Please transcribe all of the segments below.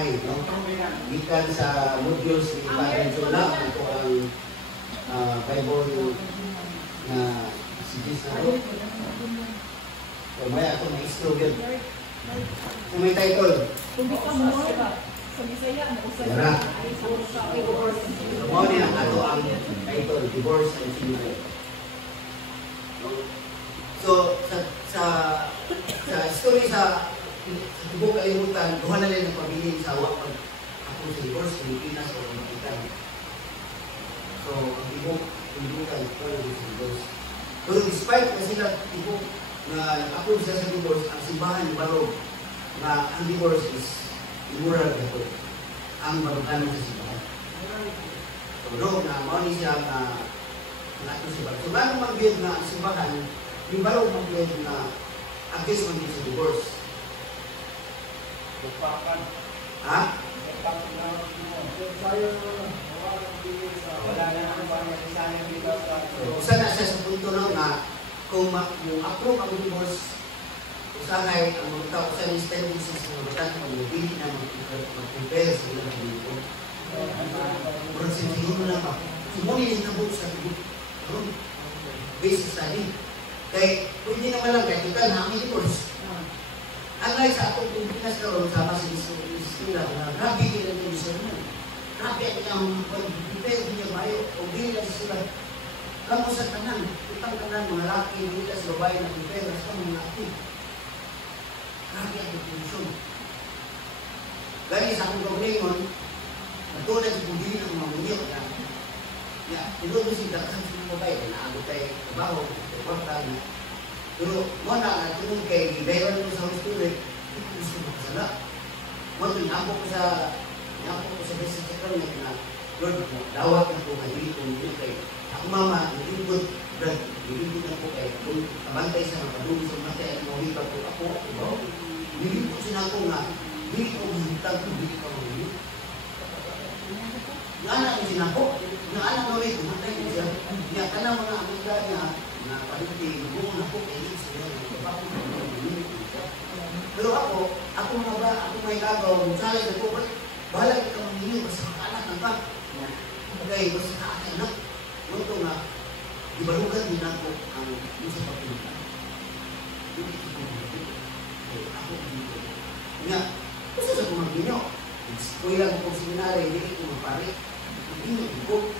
gamay, no? Ikan sa modules ni Father Jola, ito ang Bible na CDs na ito. So, may ako na slogan. So, may title. Yara. So, mo niya ato ang title, Divorce and Funeral. So, sa story sa Tibok Kalimutan, duha na rin ang pamilya sa awak pag ako sa divorce, Pilipinas o Pilipinas. So, ang Tibok Kalimutan, ito na sa divorce. Pero despite na sila Tibok na ako sila sa divorce, ang simbahan ni Barog na ang divorce is immoral na ito. Ang barugano sa simbahan. So, no, na mauni siya na ito si Barog. So, bago mag-build na ang simbahan, yung Barog mag-build na against mag-build sa divorce. Ha? Usa na siya sa punto na kung approve ang divorce, usahay ang mga tao sa tendencies ng mga tao ang mabili na mag-prepare sa ilang dito. Pero sinigin mo lang ba? Sumuli yung nabot sa divorce. Based sa study. Kaya pwede naman lang kahit ito na ang divorce. Unlike sa atong Pilipinas karon sama sa istorya na grabe din ang discernment. Grabe ang pag-prepare niya bayo o dili lang sila. Kamo sa tanan, utang tanan mga laki dili sa babae na prepare sa mga laki. Grabe ang definition. Gani sa akong gawingon, natulad sa dili ng mga munyo na ito si dakan sa mga babae na abot tayo trabaho, kwarta na. Pero mo na tulong kay gibayran mo sa Holy ito gusto mo kasala. Mo ito napo ko sa basic second na Lord, dawat na po kayo kung dito kay ako mama, nilingkod na po kay kung kabantay sa mga kaduli sa matay at mawita po ako, diba? Nilingkod sila ako nga, hindi ko mahintag kung hindi ka mahintag. Naanak ko sila ko, naanak ko rin, kumatay ko siya. Niya ka na mga amiga niya, na palinti, buong na po kayo siya. Pero ako may gagaw, salay na po, bahala ka manginyo, basta makaanak ng pa. Okay, basta nakaanak. Ito nga, ibalugan din ako ang isa pagpunta. Hindi ko ako dito. Nga, gusto sa kumanginyo. Kung ilang po seminary, hindi ko mapari. Hindi ko.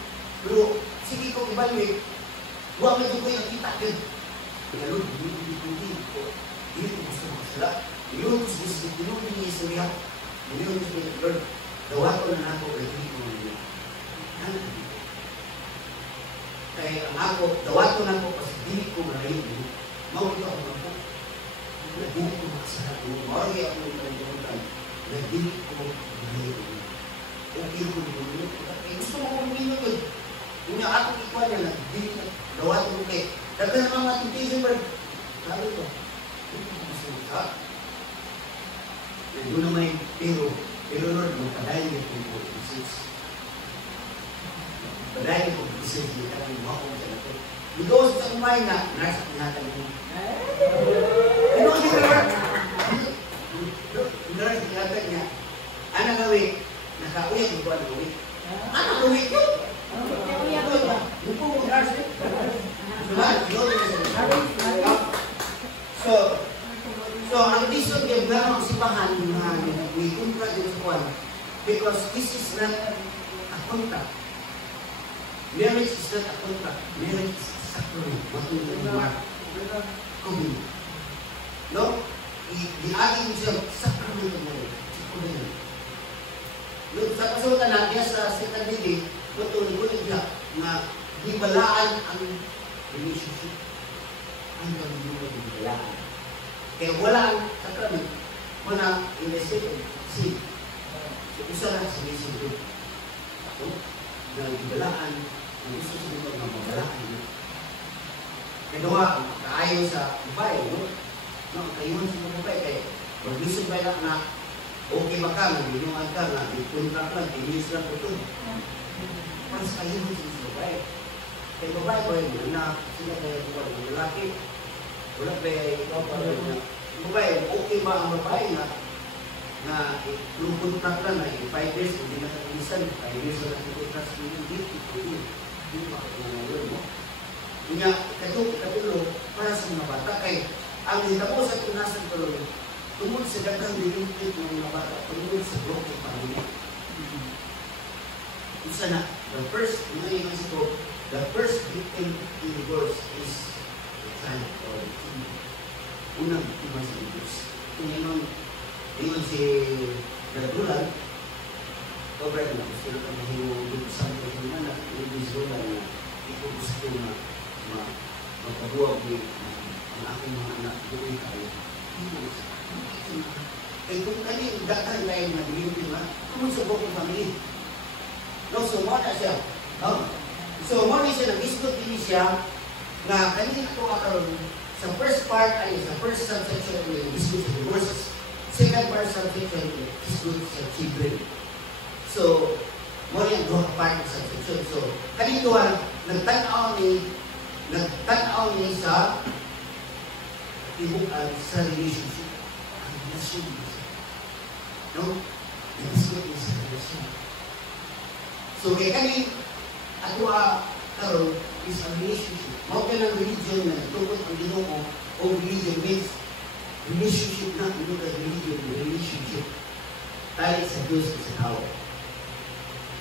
Pero, sige ko ibalwit. Huwag na doon ko yung nakita din. Kaya Lord, hindi ko gusto makasala. Yun, gusto niya istorya. Yun, Lord, gawa ko na ako, pero hindi ko mangyay. Kaya ang ako, gawa ko na ako, kasi hindi ko mangyay. Mawag ako na po. Hindi ko makasala. Mawag ako na palimutan. Hindi ko mangyay. Okay ko mangyay. Gusto mo kong mangyay. Kung ako ikuha niya na, hindi ko gawa ko kay. Dagan naman mga temptation, Lord. Sabi ko, hindi ko masalita. Doon naman yung pero Lord, magpadayin niyo po yung business. Padayin niyo po yung business niyo kaya yung makong sa natin. Ikaw sa kumain na, nasa kinatan mo. Ano ang Lord? Lord, kinatan niya. Ano gawin? Nakauyak mo ba ang gawin? Ano gawin ko? So ang reason kaya gano'n ang sipahan na may contract in this one, because this is not a contract. Marriage is not a contract. Marriage is a sacrament. Matulad ng Mark. Covenant. No? Diagin mo siya, sacrament ng marriage. Sa covenant. Sa kasultan natin sa Second Lady, matulad ko niya na hibalaan ang relationship. Ang gawin mo hibalaan. Kaya wala ang sacrament, wala in the second seed. Isa lang sa second. Ako, na hibalaan, ang gusto sa mga mababalaan niya. Kaya kaayon sa babae, no? Kayuhan sa mga babae, kaya mag-listen ba lang na okay ba ka, nag-inuan ka, nag-contract lang, tinis lang po ito. Mas kayuhan sa babae. Kaya babae ko yun, na sila kaya buwan ng lalaki, wala kaya ikaw pa rin na babae, okay ba ang babae na na yung contract lang na 5 years, hindi na kalisan, 5 years na sa contract, hindi makakulunan mo. Kanya, katulo, para sa mga bata, kay ang hitabo sa tunasan tuloy, tungkol sa dagang dilipit ng mga bata, tungkol sa broken family. Isa na, the first victim in divorce is the child or the teen. Unang biktima sa divorce. Kung yun si Dardulan, over na, gusto na kami yung sampo ng anak, yung Dardulan na ito gusto na magpabuwag ang aking mga anak doon tayo. Kaya kung kanyang dakan na yung nabilipin na, kung sa bukong pamilya. No, so mo na siya. No? So mo na siya, nag-isgot din siya na kanina ito makaroon sa first part ay sa first subsection ay isgot sa divorces. Second part subsection ay isgot sa children. So, mo na yung doha part ng subsection. So, kanito nagtanaw ni sa tibukan sa relationship. Ang relasyon. No? Nag-isgot niya sa relasyon. So, kaya kami, ato karon is a relationship. Mao ka ng religion na tungkol ang Ginoo o religion means relationship na, hindi ka religion, relationship. Tayo sa Diyos at sa tao.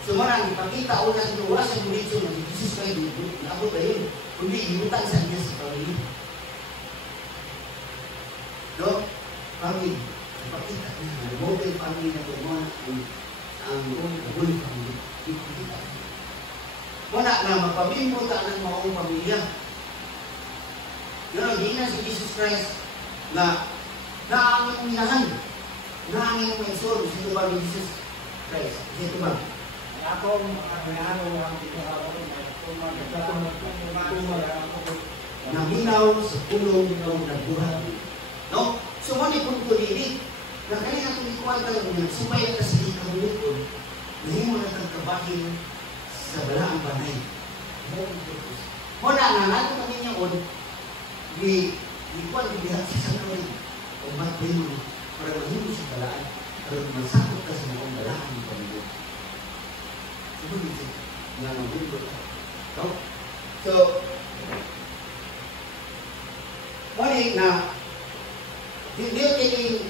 So, marang ipakita o na sa wala sa religion na si Jesus Christ na ako kayo, kundi inutan sa niya sa pamilya. No? Family. Ipakita niya, ang model family na ito mo ang holy family. Wala na magpabimbo ta ng maong pamilya. Pero hindi na si Jesus Christ na ang iyong minahan, na ang iyong mensor, sino ba ni Jesus Christ? Sino ba? Ako, minahan mo ang naminaw sa pulong ng nagbuhat. No? So, mani punto dili, na kanina kung ikuwan ka lang niya, sumay na sa ikaw hindi mo nagkakabahin sa balaang banay. Muna na nato kami niya di kuwan dibihat sa sanawin o matay mo para mahimo sa balaan para masakot ka sa mga balaan ng pamilya. Sumunod siya nga ng mundo. So, muli na hindi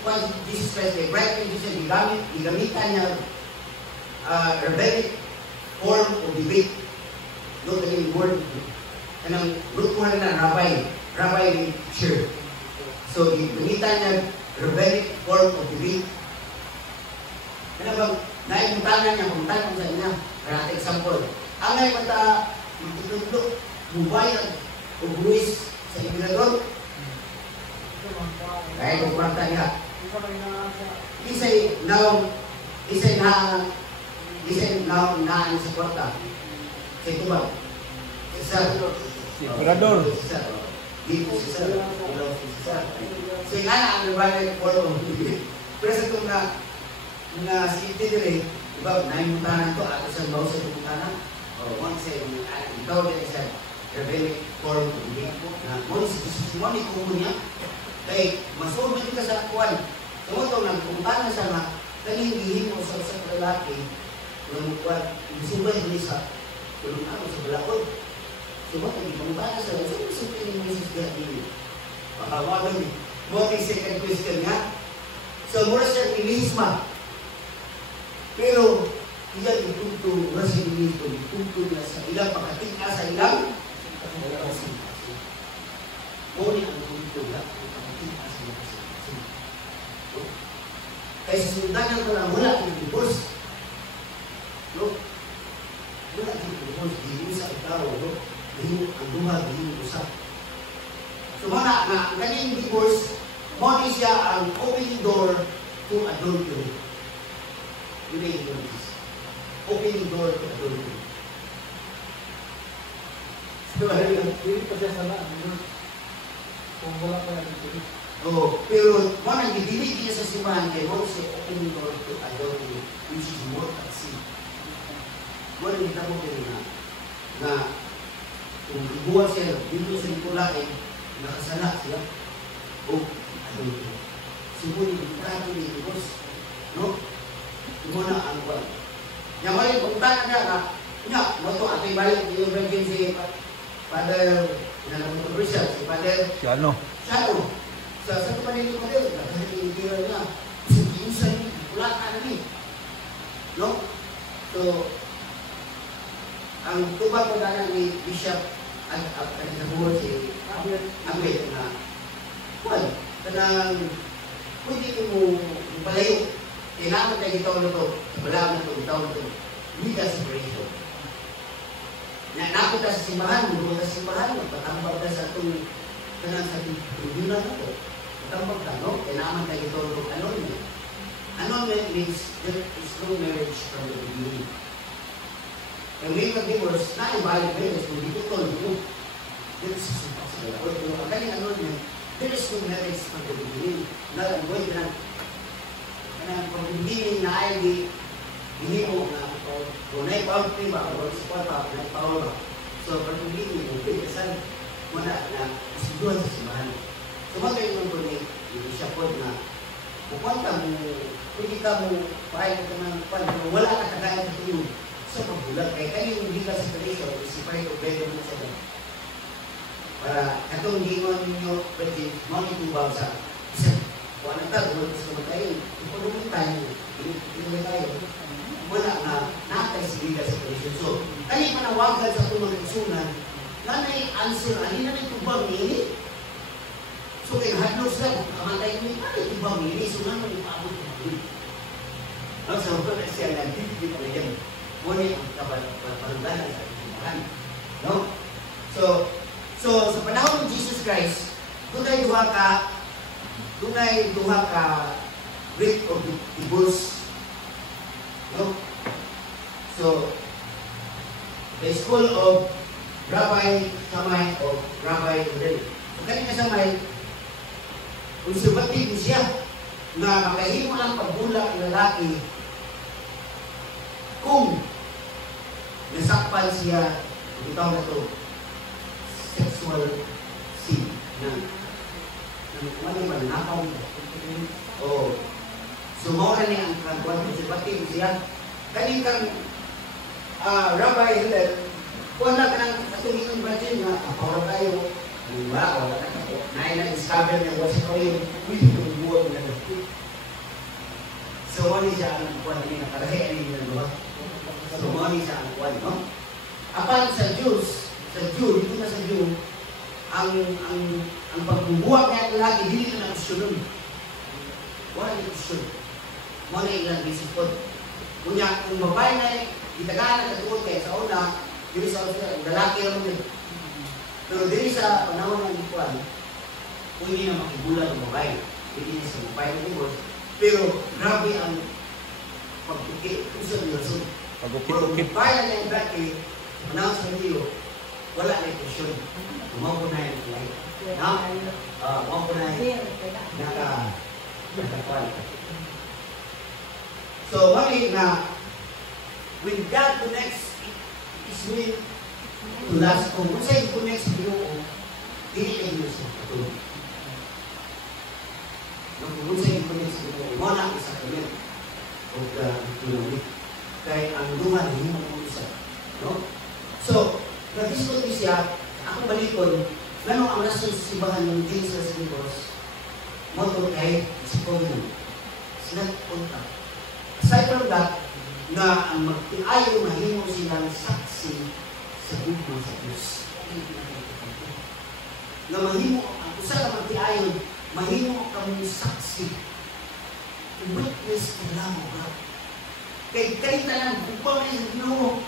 kung Jesus Christ ay bright and Jesus gigamitan niya rabbinic form of debate. Look at yung word. Anong root mo na rabbi teacher. So, gamitan niya rabbinic form of debate. Ano bang, naipuntanan niya, pumuntanan sa niya. Para example, ang naipata, magtutulog, bubayag, o buwis sa imirador. Kaya kung kwarta niya. Isay na sa kwarta. Sa ito ba? Imirador. Dito si Sir. So yung ang rabbinic form of debate. Pero sa itong na safety dire, diba, naimutanan to, ato sa bawa sa pumutanan. O, once say, ikaw din sa rabbinic form of debate. Na, once, simoni kung niya, kay, masulman ka sa kuwan. Tumutong, nagpumutanan sa nga, kaninggihin mo sa lalaki, ng kuwan, isubay din sa, tulong ako sa balakod. Tumutong, ipumutanan sa lalaki, so piling Mrs. Gardini. Pakawagan niya. Mo kay second question nga. So, mura siya ilisma. Pero, iyan ipunto na si Nito, ipunto niya sa ilang pagkating sa ilang kasi. Muna ang punto na pagkating sa ilang kasi. Kaya sa sundanan ko lang, wala ang divorce. No? Wala ang divorce, di mo sa ikaw, no? Di mo ang duha, di mo usap. So, muna, ang kanyang divorce, muna siya ang opening door to adultery. Yun ay divorce. Opening door to adultery. So, Hindi pa siya sana. Kung wala pa natin ito. oh, pero muna, nagdidilig niya sa simbahan kay muna siya opening door to adultery, which is mortal sin. Muna, nita mo kayo na kung ibuwa siya, dito sa Nicolai, nakasala sila. O, adultery. Siguro, yung trato ni divorce. No? Muna ang kuwan. Yang mali pagpunta na mo to ating balik yung virgin si Father controversial si Father Siano. Sa ito pa nito ko din, kasi hindi na sinsan ulat ni. No? So ang tubag ko na ni Bishop at nabuhat si Abel na kuwan, kanang pwede mo palayo. Kailangan tayo ito na ito, wala na ito, ito na ito. Hindi ka separation. Nakakot ka sa simbahan, bumunta sa simbahan, magpatambag ka sa itong kanang sa tribunal na ito. Patambag ka, no? Kailangan tayo ito na ito. Annulment. Annulment means there is no marriage from the beginning. Ang may mag-divorce, na-invalid marriage, kung dito ito, no? There is impossible. Ang kanyang annulment, there is no marriage from the beginning. Not-avoid na pag-beginning na ay hindi mo na kung na-ipaw-pay ba o support pa, na-ipaw ba. So, pag-beginning mo, kasi muna na isiguan sa simbahan. So, magayon mo ni siya po na kung ka mo, kung ka mo pahay ka ng wala ka kagaya sa tulog sa pagbulag. Kaya kayo yung legal separation, isipay ko bedo mo sa doon. Para katong gingon ninyo, pwede mo itubang sa isang kung ano ka, kung gusto mo tayo, ipagulong tayo, ipagulong tayo, wala na, nakatay si legal separation. So, kaya manawagan sa tulong ng sunan, na answer, alin na may tubang nini? So, kaya hadlok sila, kung kamatay mo, ano tubang nini? So, naman ipaabot ko nini. Ang sa mga siya na, hindi pa na yan. Muna yung kapalandahan sa ating no? So, sa panahon ng Jesus Christ, tunay duha ka rate of divorce. No? So, the school of Rabbi Shammai of Rabbi Hillel. So, kanina Shammai, conservative siya na makahimo lang pagbulak ng lalaki kung nasakpan siya, ito na ito, sexual sin na ano man, nakaw o sumora niya ang kagwan konservative siya. Kanin kang Rabbi Hillel, wala ka ng katulingin virgin na kapawag tayo, wala na-discover niya what's ko yung pwede kong buwan na nagpit. So, wala siya ang kuwan niya, nakarahe niya na so, wala siya ang kuwan, no? Apan sa Jew, dito na sa Jew, ang pagbubuhat niya ang lagi, hindi na opsyon. Wala yung opsyon. Wala yung ilang bisipod. Kunya, kung babae na itagaan na katuod kaya sa una, dito sa lalaki naman yun. Pero dito sa panahon ng ikuan, kung hindi na makibulan ng babae, hindi na sa babae ng divorce, pero grabe ang pagpukit kung sa relasyon. Pagukit-ukit. Kung babae na yung dati, panahon sa Rio, wala na yung opsyon. Tumaw ko na yung life. Tumaw ko na yung nakakuan. So, mali na, when God connects, it is meant to last. Kung sa'yo connects sa Ginoo, hindi kayo sa katulog. Kung sa'yo connects sa Ginoo, wala ang sacrament of the economic. Kaya ang luman, hindi mo isa. No? So, nag-discuss siya, ako balikon, gano'n ang nasa simbahan ng Jesus Christ, motor kahit si Pogno. Sila punta. Aside from that, na ang mag-iayo mahimo silang saksi sa Biblia sa Diyos. Na mahimo, ang usa na mag-iayo, mahimo kami saksi. Witness ka lang, God. Kay tanan, bukal na sa Ginoo,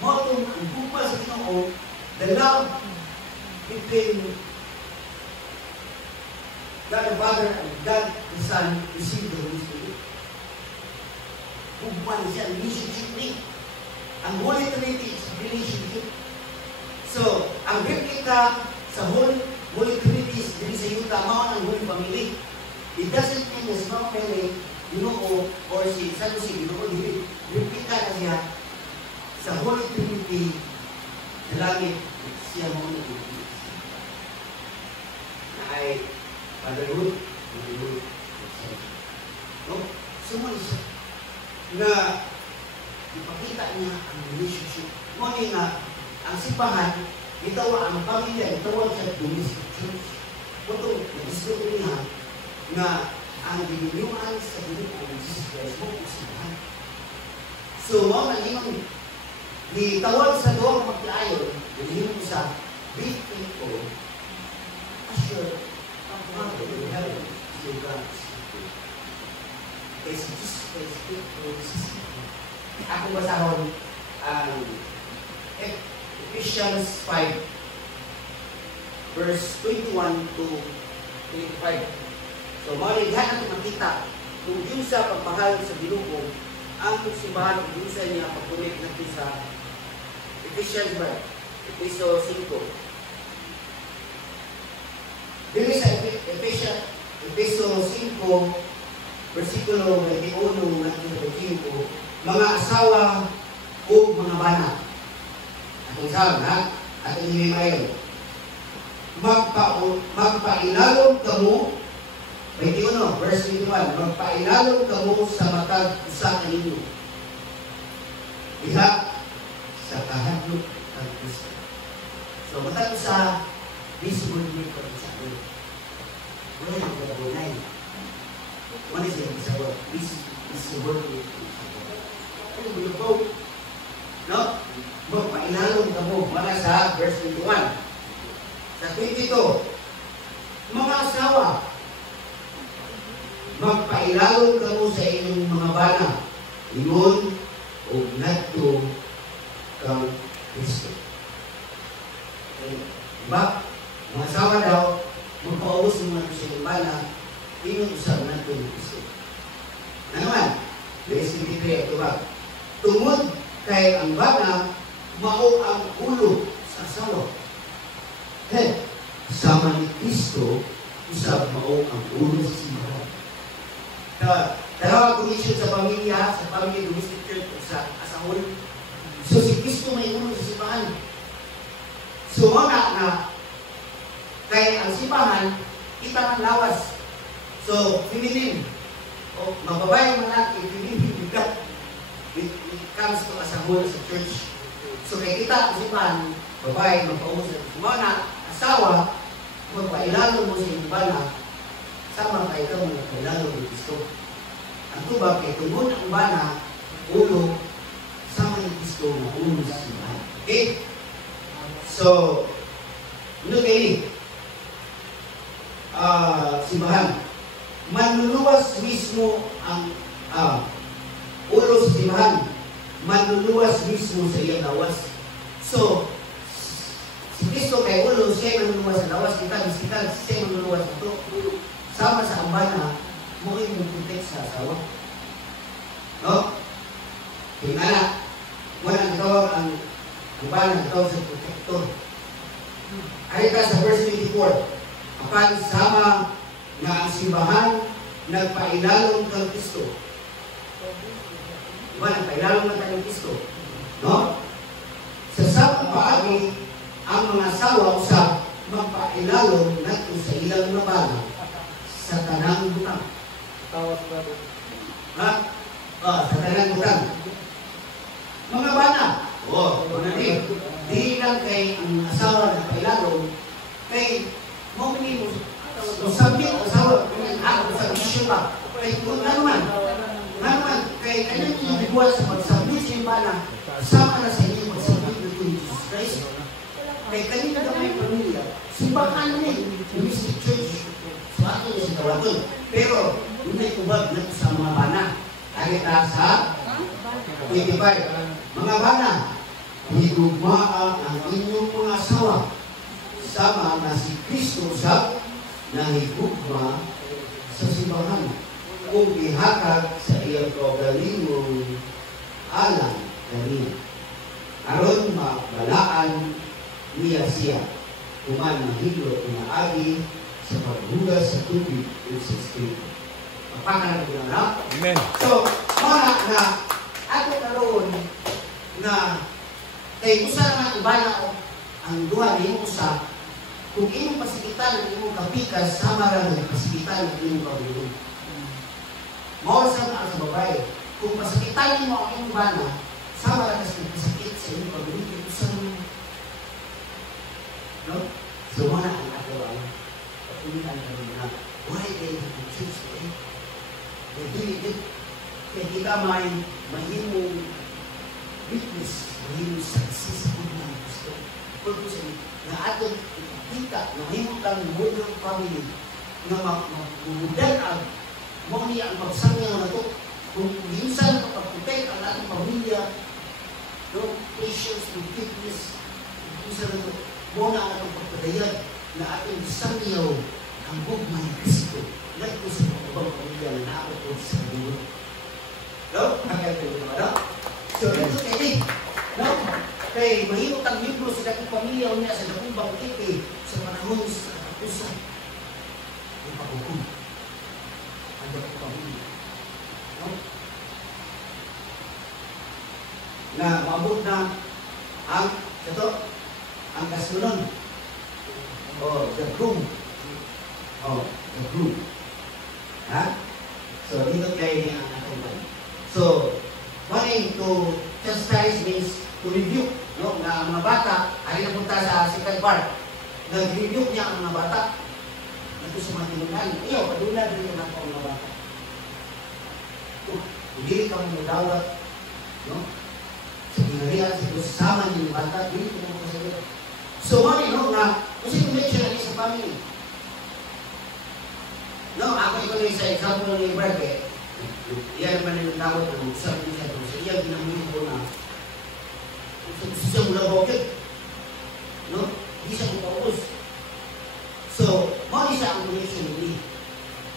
motor ang bukal sa Ginoo, the love between God the Father and God the Son received the Holy Spirit. Bukman siya, relationship ni. Ang Holy Trinity is relationship. So, ang replika sa Holy Trinity is din sa yuta, mao ang Holy Family. It doesn't mean there's no family, Ginoo, or si Ginoo, replika na siya sa Holy Trinity sa langit, siya mo na ay fatherhood, motherhood, no? So, Sumali siya na ipakita niya ang relationship. Ngunit nga, ang simbahan, itawa ang pamilya, itawa siya domestic church. Ito, nag-isip niya na ang diniliwan sa Pilipinas ng Jesus Christ mo ang simbahan. So, mga nalimang ditawag sa doang magkaayon, nalilimang sa big people, assure, ang Father in heaven is your God. Kaya si Jesus Christ, ako basahon ang Ephesians 5 verse 21 to 25. So, malighan natin makita kung yung sa pagmahal sa Ginoo, ang simbahan kung yung sa niya pag-connect natin sa Ephesians 5, Episo 5. Dili sa Episo 5, versikulo 21 at 25, mga asawa o mga bana. Atong sabi ha? Atong himimayon. Magpailalong kamo, 21, verse 21, magpailalong kamo sa matag usa kaninyo. Diha sa kahadlok ng Kristo. So, matag usa, visible need for sa akin. Wala yung katabunay. What is it? This is the word of God. No? Magpailalong kamo, mga sa verse 21. Sa 22, mga asawa, magpailalong kamo sa inyong mga bana, ingon o nadto kang Kristo. Diba? Mga asawa daw, magpaubos ng mga sa inyong bana, ingon usap nadto ng Kristo. Naman, verse 23, diba? Tungod kay ang bana, mao ang ulo sa asawa. Sama ni Kristo, usap mao ang ulo sa simbahan. Dalawang komisyon sa pamilya, domestic church, sa asahol. So si Kristo may ulo sa simbahan. So na kay ang simbahan, kita ng lawas. So, feminine. O, mababae man natin, feminine, bigat. It comes to asahol sa church. So, kay kita ang simbahan, babae, magpaubos sa mga asawa, magpailalo mo sa inyong bana, sama kayo ka mga pailalo ng Kristo. Ang tubag kay tungod ang bana, ulo, sama ng Kristo na ulo sa simbahan. Okay? So, ano kayo? Simbahan. Manluluwas mismo ang ulo sa simbahan. Manluluwas mismo sa iyang lawas. So, si Kristo kay ulo, siya manluluwas sa lawas. Kita, siya manluluwas sa ito. Sama sa ambana, mo yung protect sa asawa. No? Tingala, walang tawag ang ambana, tawag sa protector. Arita sa verse 24, apan sama nga ang simbahan nagpailalong kang Kristo. Diba, nagpailalong na kang Kristo. No? Sa sabang paagi, ang mga asawa usap magpailalong nato sa ilang mga bana sa tanang butang. Ha? Sa tanang butang. Mga bana, di lang kay ang asawa nagpailalong, kay momini mo, sabit asawa, sabisyo ba? Kay kung naman, kay ano yung nagbuhat sa pagsabit sa bana, sama na sa inyo pagsabit ng Jesus Christ. Kay kanina na may pamilya, simbahan na yung Mystic Church. So ato yung sinawaton. Pero, hindi kubag na sa mga bana. Alita sa 25. Mga bana, higugmaa ang inyong mga asawa. Sama na si Kristo sa nahigugma sa simbahan. Kung ihakag sa iyang kaugalingong alang kanina. Aron mabalaan niya siya kuman mahilo umaagi sa paghugas sa tubig o sa Espiritu. Mapakanan ko na. Amen. So, mga na ato karoon na kay usa na iba na ang duha ni usa kung imong pasikitan ang imong kapikas sama ra ng pasikitan ang imong kabulong. Mao sa babae. Kung pasakitan mo ang iyong bana, sama lang kasi pasakit sa iyong pag-ibig, sa no? So, wala ang ato ang patulitan kami na why they have to choose it? They really did. Kaya kita may mahimong witness, mahimong success kung na gusto. Kung gusto na ato kita, na mahimong kang modern family, na mamudan ang mo niya ang pagsangyaw na ito. Kung minsan kapag-protect ang ating pamilya, no, patience, forgiveness, minsan na ito, mo na ang atong pagpadayan na ating sangyaw ang bugmay Kristo. Like ko sa mga pamilya na naapot sa Diyos. No? Kaya ito ito, no? So, ito kayo, no? Kaya mahirap ang libro sa dating pamilya o niya sa dating bangkit sa panahon sa katapusan. Yung paghukom. Ang dating pamilya. No? Na maabot na ang ito, ang kasunod. Oh, the groom. Oh, the groom. Ha? So, dito kayo niya ang atong. So, wanting to chastise means to rebuke, no? Na ang mga bata, ay napunta sa second part. Nag-rebuke niya ang mga bata. Ito sa mga tinungan. Ayaw, padula din yung mga bata. Hindi ka mo dawat, no? Sa pinarihan, sa sama niyo yung bata, hindi ko mo kasabi. So, mali, no, na, kasi connection na sa family. No, ako ito sa example ng Brad, iyan naman yung tawag ko, sabi niya ito, sa iya ginamuhin ko na, siya mula bokit, no, hindi siya kupaus. So, mali siya ang connection ni,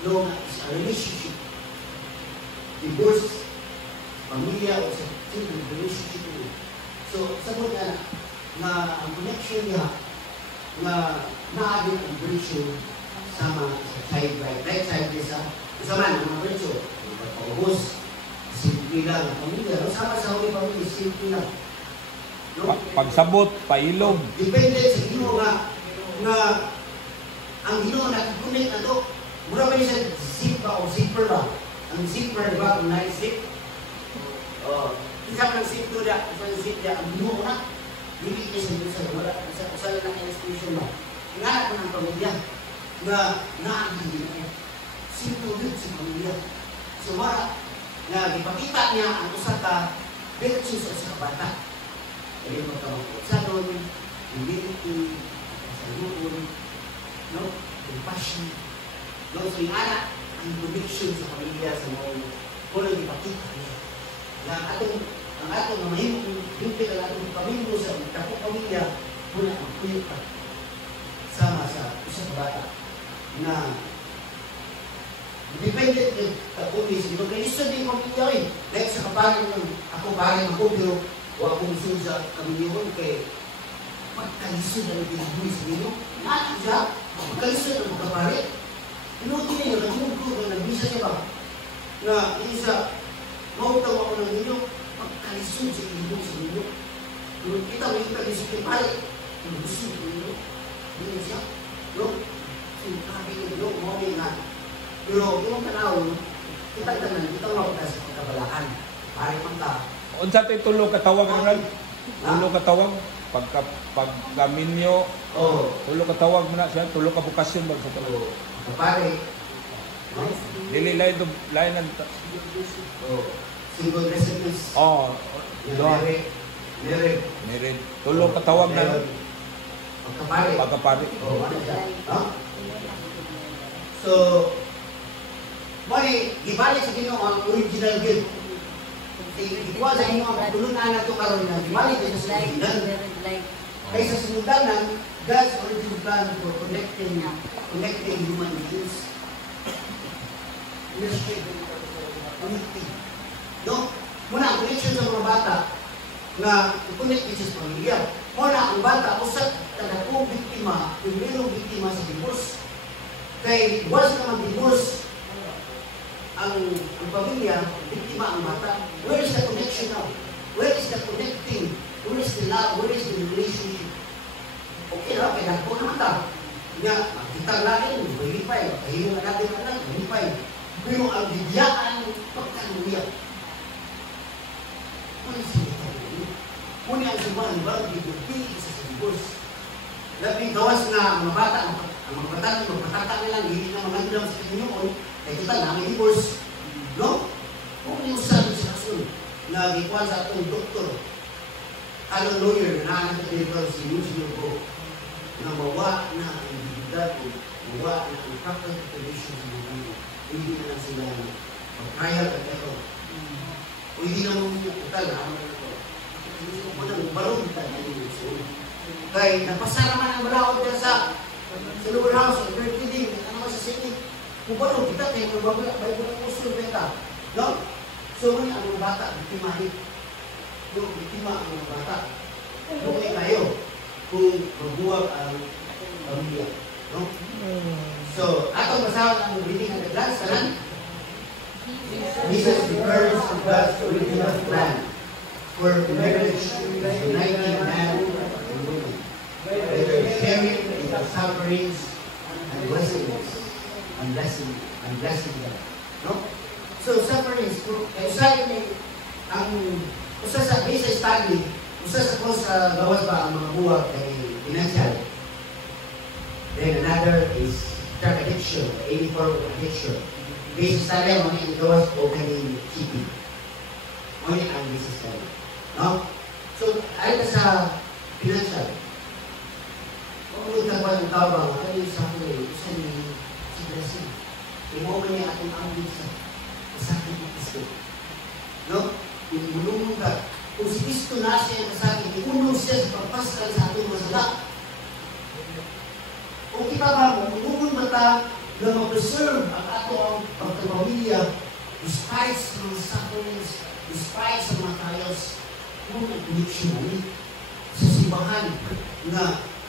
no, is a relationship. Divorce, pamilya, o sa relationship niya. So, sagot niya na ang connection niya na naagin ang virtue sama sa side right side niya sa sama ng mga virtue. Pag-paubos, simple lang ang pamilya. Sama sa huli pamilya, simple lang. No? Pagsabot, pailog. Depende sa Ginoo na ang Ginoo nakikunik na ito. Mura ba niya sa zip ba o zipper ba? Ang zipper, di ba? Kung na-zip. Isa ka ng zip to da, isa ng zip da, ang Ginoo na. Hindi niya sa wala. Isa lang ang institution ba? Nga ko ng pamilya na naagin niya. Sinulid sa pamilya. So, mara, na ipakita niya ang usa ka virtue sa usa ka bata. Kaya magkabangkot sa doon, humility, saluon, no? Compassion. No? So, yung anak, ang conviction sa pamilya sa mga kung ipakita niya. Na ang atong na mahimong hindi ang atong pamilya sa kapong pamilya, muna ang kuyo ka. Sama sa isang bata na dependent ng kapulis. Ito kayo isa din pamilya eh. Like sa kapalan ng ako parin ako, pero huwag akong isun sa kamilyon kay magkalisod ang pinagbulis sa inyo. Naan siya, magkalisod ang magkapari. Pinuti niya yung nagmugdo kung nagbisa siya ba? Na isa, mautaw ako ng inyo, magkalisod sa inyo sa inyo. Kung kita mo yung kalisod yung pari, magkalisod sa inyo. Hindi siya. No? Sinabi nyo, mawin na. Pero kung panahon, kita mawala sa pagkabalaan. Pari man ka. Unsa tay tulo ka tawag Ronald? Tulo ka tawag paggaminyo. Oh, Tulo ka tawag mo na siya, tulo ka bukasyon ba sa tulo. pare. Dili lain ang Oh, single recipes. oh, meron. Tulo ka tawag na Pagkapari. pagkapari. Oh, ano siya? No? So, mali, gibalik sa Ginoo ang original gift. Ikuha sa Ginoo ang tulunan na ito karon na gibalik sa sinundan. Kaysa sinundanan, God's original plan for connecting human beings. Connecting. No? Muna ang connection sa mga bata na connect sa pamilya. Muna ang bata, usap na po biktima, primero biktima sa divorce. Kay once naman divorce, ang pamilya, biktima ang bata. Where is the connection now? Where is the connecting? Where is the love? Where is the relationship? Okay na, kaya po naman ta. Nga, makita natin, malipay. Kahiyo nga natin natin, malipay. Pero ang bigyan, pagkanuya. ang subuhan, bago bigpili sa divorce. Labing gawas na ang mga bata, ang mga magpatata nila, hindi na magandang sa Panginoon, ay total na ang divorce. No? Kung yung sabi sa kasun, na gikuan sa atong doktor, anong lawyer na nakakadeliver si Muslim ko, na mawa na ang individual ko, mawa na ang proper condition sa mga kanyo. Hindi na lang sila mag-trial at ito. O hindi na mo total na ako na ito. Hindi ko po nang barong kita na yung soon. Kaya napasara man ang balakot dyan sa lower house, sa third reading, ano sa city. Kung barong kita, kaya kung may bulang usul kita. No? So, muna ang mga bata, biktimahin. Yung biktima ang mga bata. Bukay kayo kung magbuwag ang pamilya. No? So, atong basahan ang reading ng glance kanan. Jesus returns to God's original plan for marriage uniting man and woman. They're sharing in the sufferings and blessings and blessing them. No? So, sufferings, usahin ang usa sa basic study, usa sa ko sa gawas ba ang mga buwag ay financial. Then another is drug addiction, any form of addiction. Basic study mo ni gawas o kaning cheating. Mo ni ang basic study. No? So, ay sa financial. Kung nagtagwan ng tao ba, kayo sa akin, isa ni si blessing. Imo man niya atong ambit sa akin ng Kristo. No? Inulungan ka. Kung si Kristo na siya sa akin, iunong siya sa pagpasal sa ating masala. Kung kita ba, ulungan ba ta na ma-preserve ang atong pagkapamilya despite sa mga sufferings, despite sa mga trials, kung nag-connection namin sa simbahan na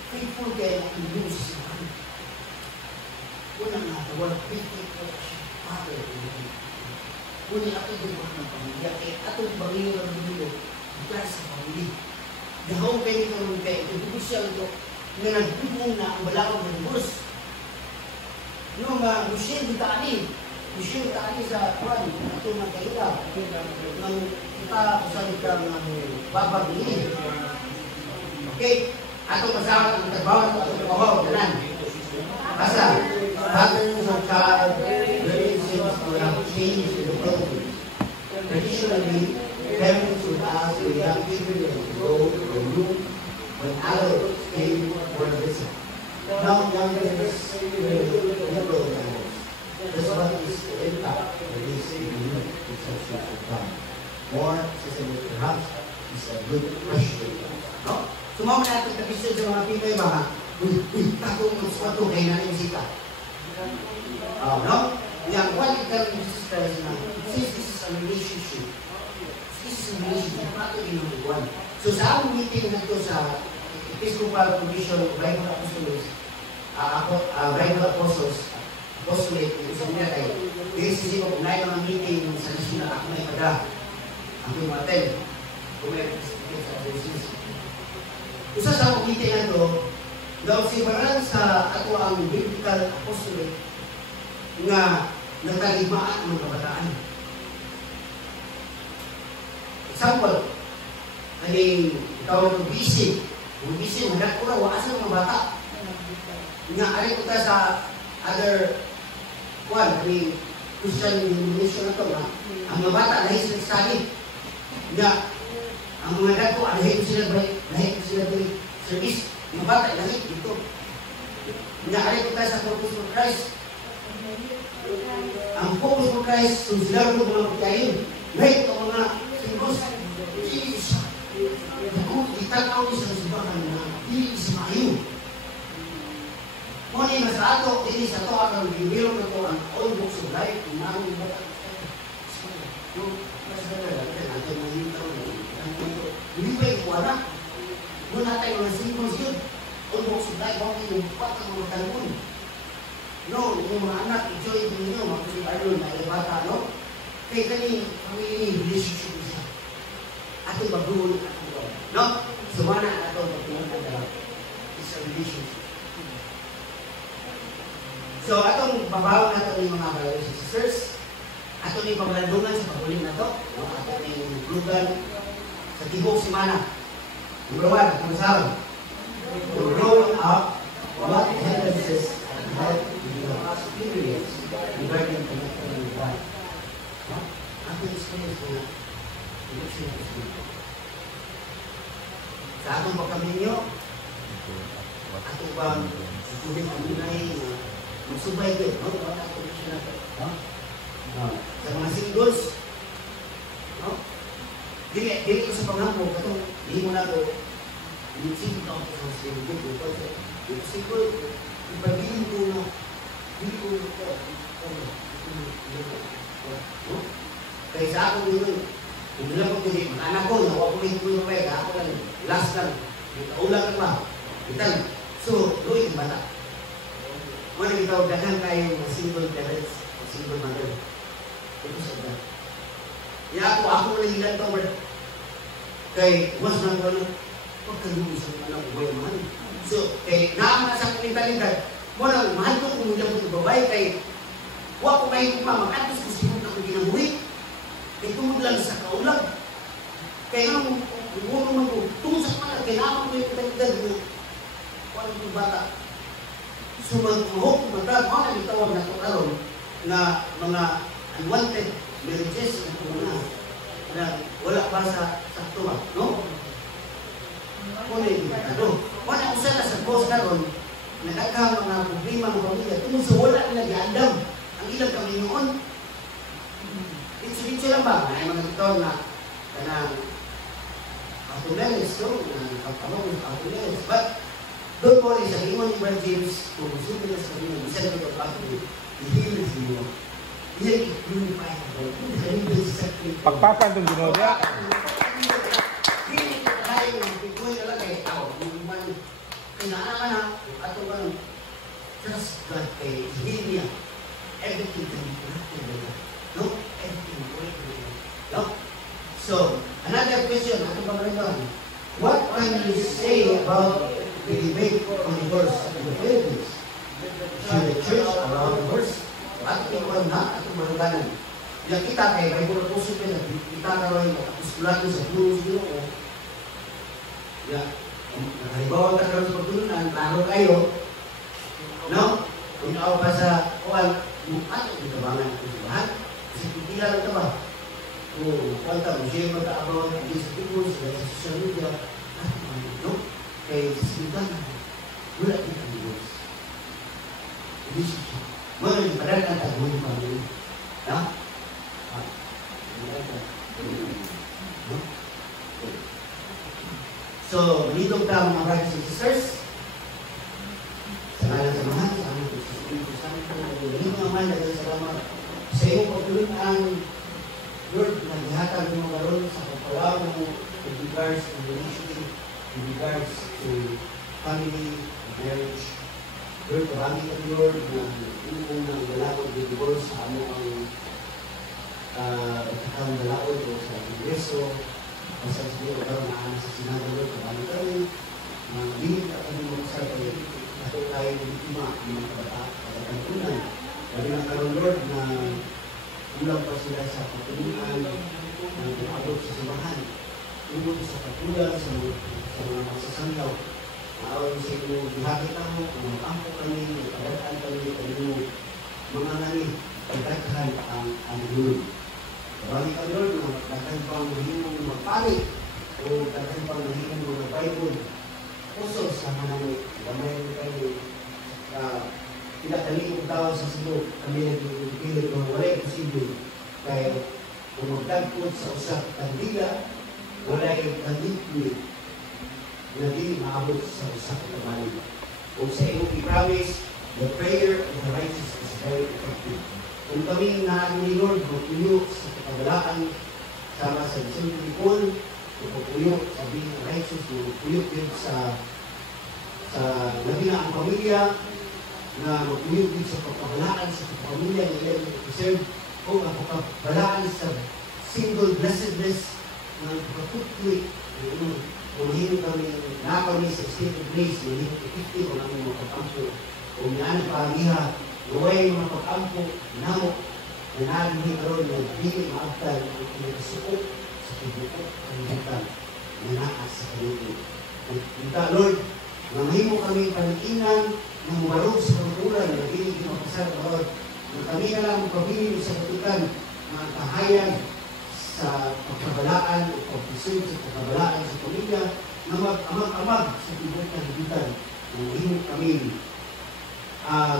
faithful kayo ang ilunong sa simbahan. Unang natawag, faithful kayo siya, Father, ngunit ako yung ng pamilya, kaya atong pamilya ng mundo, dahil sa pamilya. Dahaw kayo ng kayo, ito siya ito, na nagpupong na ang balawag ng divorce. Nung Michelle Tani sa Kwan, ito mga kaila, nang kita sa ng babag niya. Okay? Atong kasama ang trabaho at atong kawaw, danan. Asa, patterns of child, relationships will have changed in the world. Traditionally, parents would ask the young children to go to the room when adults came for a visit. Now, young parents will liberal manners. That's what is the impact of this unique conception of God. More, perhaps, is a good question. No? Sumama natin kapisin sa mga Pinoy mga takong magsuwato kayo na inisita. No? Yang what it tells me sisters na since this is a relationship, pato din ang buwan. So sa aming meeting na ito sa Episcopal Commission of Bible Apostles, Apostolate, isang nila tayo, inisisip ko kung na yung meeting sa national ako may kada, ang tumaten, kung may sa Apostles. Isa sa akong meeting na ito, daw sibaran sa ato ang biblical apostolate nga nagkaligmaan ng kabataan. Example, kaning tawag ng busy. Kung busy, wala ko na, waasan ng mga bata. Nga, alay ko ta sa other one, kaning Christian denomination na ito, ang mga bata, lahis na study. Nga, ang mga dato, lahis sila service. Yung bata, lahit dito. Inaaray ko tayo sa Focus for Christ. Ang Focus for Christ, kung sila ko mga pagkain, lahit ang mga singkos, hindi isa. Kung itagaw isang sibahan na hindi isa maayo. Kung nga sa ato, hindi sa ato, ang bibiro na ito, ang all books of life, kung namin yung bata. Hindi pa ikuha na. Muna tayo mga singkos yun. Ulbok suday, huwag yung bupat ang mga talon. No, yung mga anak, enjoy din nyo, mga talon na ibata, no? Kaya kani, family relationship isa. Ato bagulo, no? Sumana ato, pagpunta na is a relationship. So, atong babaw na ito yung mga brothers and sisters. Ato yung paglandungan sa paguling na ito. Ato yung lugan sa tibok simana. Number one, kung saan? Growing up, what hindrances have you experienced regarding connection with God? Ang experience na, sa atong pagkaminyo, atong bang susulit ang unay na magsubay din, no? Sa mga singles, no? Dili ko sa pangako, katong hindi mo na ito, hindi ko sa single, yung single, ipagilin ko na, hindi ko ito, kaya sa ako dito, kung nila ko hindi, anak ko, nakuha ko rin ko yung pwede, ako lang, last lang, ulang lang ba? Itan, so, doon yung bata. Wala ikaw, dahan kayo ng single parents, o single mother. Ito sa ba? Kaya ako lang ilan ito, kay, mas nang wala, huwag kayo sa anak ko, may mahal. So, kay, naman sa kulitan-litan, wala, mahal ko kung hindi ko babae, kay, huwag ko may kumama, makatos ko sinunod ako ginabuhi. Kaya tungod lang sa kaulag. Kaya naman, siguro man ko, tungod sa kaulag, kaya naman ko yung kalidad mo. Kung yung bata. So, mag-hope, mag-drag, mga nagtawag na ito karon na mga unwanted marriages na wala pa sa tuwa, no? Kung yung ano, wala ko sana sa post karon, nagkaka mga problema ng pamilya, tungod sa wala nila giandam ang ilang kami noon. Dicho lang ba? May mga ito na kanang atuleles, no? Kapamong atuleles. But, don't worry, sa ingon ni Brad James, kung gusto nila sa inyo, isa na ito patuloy, i-heal sa inyo. Isa i-unify ko. Isa i-sakit. Pagpapan itong ginoo niya. Hindi ko tayo, ikuhin na lang kayo tao. Kinaangan na, ato ba nung trust God kay heal niya. Everything can be corrected. No? Everything corrected. No? So, another question, ato ba rin doon? What can you say about the debate on divorce in the Philippines? Should the church allow divorce? At ikaw na, ato maruganan. Yung kita kay may puro puso ka na, kita ka rin, kapuskulan sa puso nyo. Yeah. Nakalibawan ka rin sa pagtulunan, klaro kayo. No? Kung ako pa sa kuwan, ano yung tabangan ng ibahan? Kasi pipila lang ka ba? Kung kwanta mo, siya magka-about sa people, sa social media, no? Kaya sisimpan na, wala din ang divorce. Relationship. Mga yung parang ang tagawin yung pamilya. Ha? So, nitong ka mga brothers and sisters, sa ngalan sa mahal, sa aming Espiritu Santo, hindi mo naman nagsasalamat sa iyong pagtulong ang Lord na gihatag mo karon sa pagpawaw mo with regards to relationship, with regards to family, marriage. Lord, marami ka Lord na inong ng dalawod ng divorce sa amo ang pagkakang dalawod o sa Ingreso, o sa siguro karon na sa Senado, Lord, marami kami na limit ka kami mga sa ato tayo ng biktima ng mga kabataan tunay. Lagi na karon Lord na ulang pa sila sa pagtulungan ng pag-abot sa samahan. Tungkol sa pagtulan sa mga magsasangyaw. Maaawin sa inyo, bihagit ako, mag-angko kami, kabataan kami, kami mga nani, pagdaghan ang Lord. Marami ka Lord, daghan pang mahimong magpalit o daghan pang mahimong mga Bible. Puso sa manami, gamay mo kayo, pinakalimong tao sa silo, kami nagpipilit ng walay posible. Kaya kung magdagpod sa usap kandiga, walay kandikli na di maabot sa usap kamali. Kung sa iyong i-promise, the prayer of the righteous is very effective. Kung kami naan ni Lord, magpuyo sa katabalaan, sama sa isang lipon, magpuyo sa being righteous, magpuyo din sa labi na ang pamilya, na magpuyo din sa pagkabalaan sa pamilya na ilan i-serve, o ang pagkabalaan sa single blessedness na pagkakutli. Kung hindi kami nakakami sa state of grace, hindi ipikti o namin mapag-ampo. Kung yan pagiha, gaway mga pag-ampo, namo, na narinig karoon na hindi maagtan ang pinagasuko sa pagkakot ang hitan na naas sa kanito. Kita, Lord, na mahimo kami panikinan ng marog sa pagkulan na hindi kinapasal, Lord. Na kami na lang magpabilin sa katutan na kahayag sa pagkabalaan o pagpusin sa pagkabalaan sa pamilya na mag-amag-amag sa tibok na hibutan na mahimo kami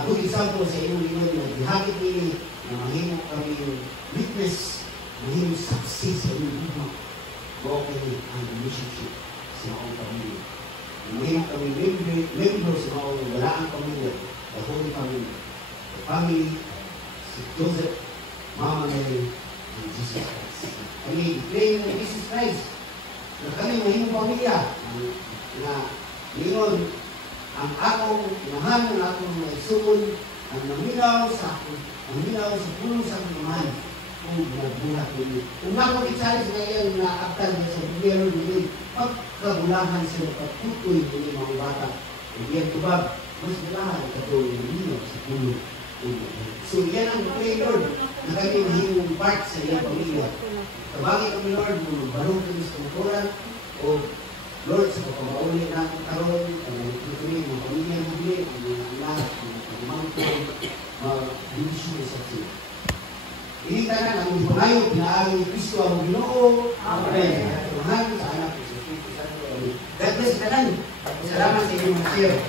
good example sa inyong linod na gihakit nini na mahimo kami witness, mahimo saksi sa inyong buhay. Bawa kayo ang relationship sa maong pamilya. Mahimo kami member sa maong galaang pamilya, the Holy Family. The family, si Joseph, Mama Mary, and Jesus Christ. Kami i-claim ng Jesus Christ na kami mahimo pamilya na ngayon ang akong inahan ng akong naisuon ang naminaw sa puno sa pagmamahal kung nagbuhat ko niyo. Kung ako i-challenge ngayon na aktal sa gobyerno nila, pagkabulahan sila pagputoy ng mga bata. Ibigyan tubag, mas bulahan ito yung naminaw sa puno. So yan ang pray, Lord, na kami mahimong part sa iyong pamilya. Tabagin kami, Lord, kung barong kami sa kulturan o Lord, sa pagpamauli na ang karoon, ang mga pamilya ng huli, ang mga anak, ang mga pagmangkong, mag-divisyon sa siya. Ini tanan ang ipangayo, pinaari ni Kristo ang Ginoo. Amen. Tuhan sa anak ko sa Espiritu Santo. God bless tanan. Salamat sa inyong mga share.